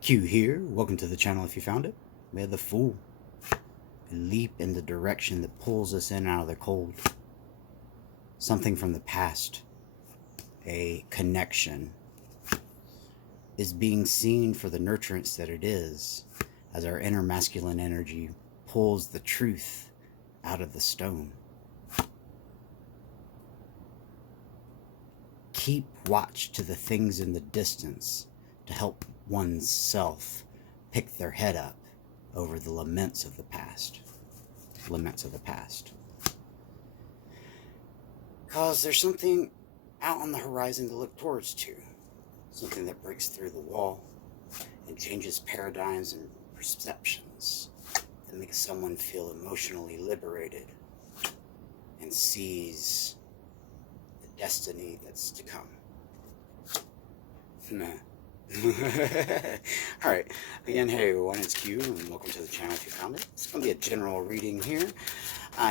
Q here. Welcome to the channel if you found it. May the fool leap in the direction that pulls us in out of the cold. Something from the past, a connection, is being seen for the nurturance that it is as our inner masculine energy pulls the truth out of the stone. Keep watch to the things in the distance to help one's self pick their head up over the laments of the past. Because there's something out on the horizon to look towards to. Something that breaks through the wall and changes paradigms and perceptions that makes someone feel emotionally liberated and sees the destiny that's to come. Alright, again, hey everyone, it's Q, and welcome to the channel if you found it. It's going to be a general reading here.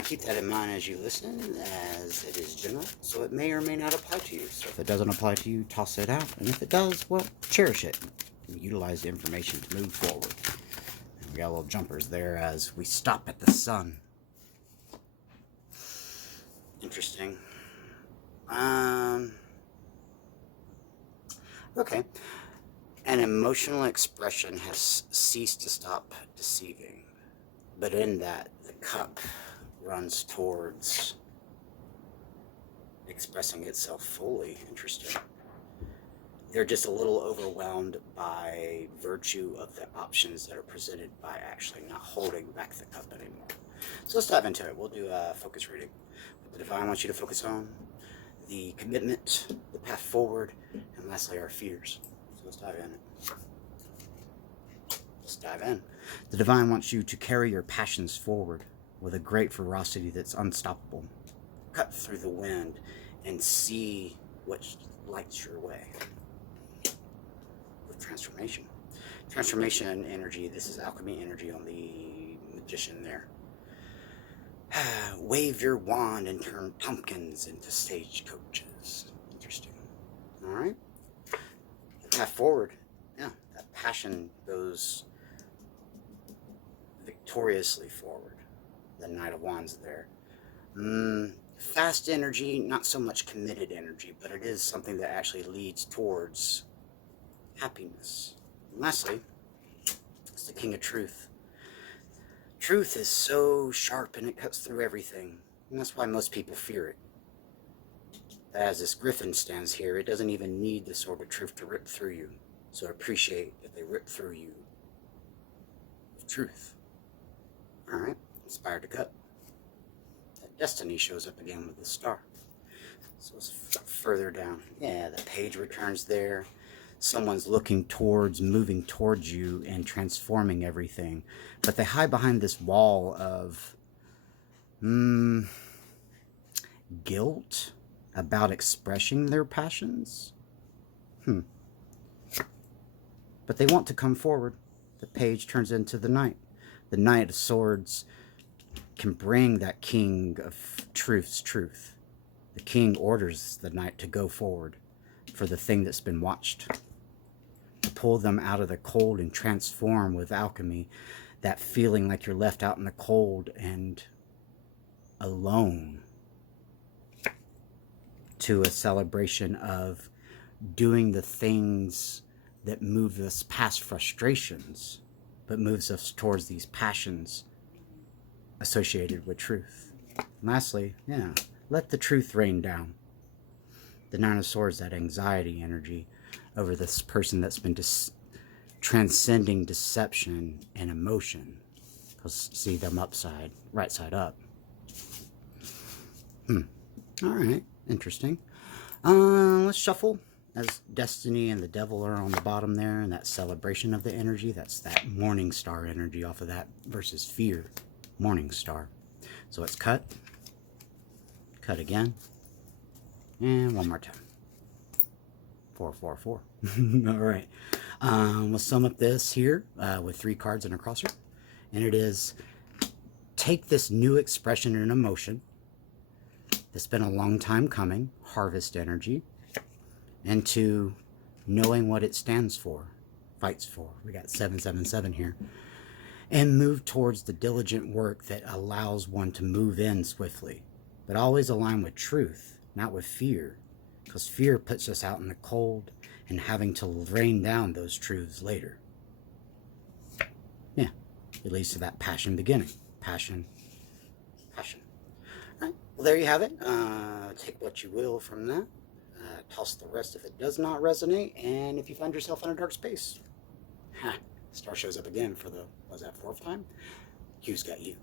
Keep that in mind as you listen, as it is general, so it may or may not apply to you. So if it doesn't apply to you, toss it out, and if it does, well, cherish it. And utilize the information to move forward. And we got little jumpers there as we stop at the sun. Interesting. Okay. An emotional expression has ceased to stop deceiving, but in that, the cup runs towards expressing itself fully. Interesting. They're just a little overwhelmed by virtue of the options that are presented by actually not holding back the cup anymore. So let's dive into it. We'll do a focus reading. What the divine wants you to focus on, the commitment, the path forward, and lastly, our fears. Let's dive in. The divine wants you to carry your passions forward with a great ferocity that's unstoppable. Cut through the wind and see what lights your way. With transformation. Transformation energy, this is alchemy energy on the magician there. Wave your wand and turn pumpkins into stagecoaches. Interesting. Alright. Path forward, yeah, that passion goes victoriously forward. The Knight of Wands there. Fast energy, not so much committed energy, but it is something that actually leads towards happiness. And lastly, it's the King of Truth. Truth is so sharp and it cuts through everything, and that's why most people fear it. As this griffin stands here, it doesn't even need the sword of truth to rip through you. So appreciate if they rip through you with truth. Alright, inspired to cut. That destiny shows up again with the star. So it's further down. Yeah, the page returns there. Someone's looking towards, moving towards you and transforming everything. But they hide behind this wall of guilt about expressing their passions. But they want to come forward. The page turns into the knight. The Knight of Swords can bring that King of Truth's truth. The king orders the knight to go forward for the thing that's been watched. To pull them out of the cold and transform with alchemy that feeling like you're left out in the cold and alone, to a celebration of doing the things that move us past frustrations, but moves us towards these passions associated with truth. And lastly, yeah, let the truth rain down. The Nine of Swords, that anxiety energy over this person that's been transcending deception and emotion. Because see them upside, right side up. Alright, interesting. Let's shuffle. As Destiny and the Devil are on the bottom there, and that celebration of the energy, that's that Morning Star energy off of that versus Fear, Morning Star. So it's cut again, and one more time. 4, 4, 4. Alright, we'll sum up this here with 3 cards and a crosser, and it is, take this new expression and emotion that's been a long time coming, harvest energy, into knowing what it stands for, fights for. We got 777 here. And move towards the diligent work that allows one to move in swiftly, but always align with truth, not with fear, because fear puts us out in the cold and having to rain down those truths later. Yeah, it leads to that passion beginning. Passion. All right, well, there you have it. Take what you will from that. Toss the rest if it does not resonate. And if you find yourself in a dark space, star shows up again for the, was that 4th time? Q's got you.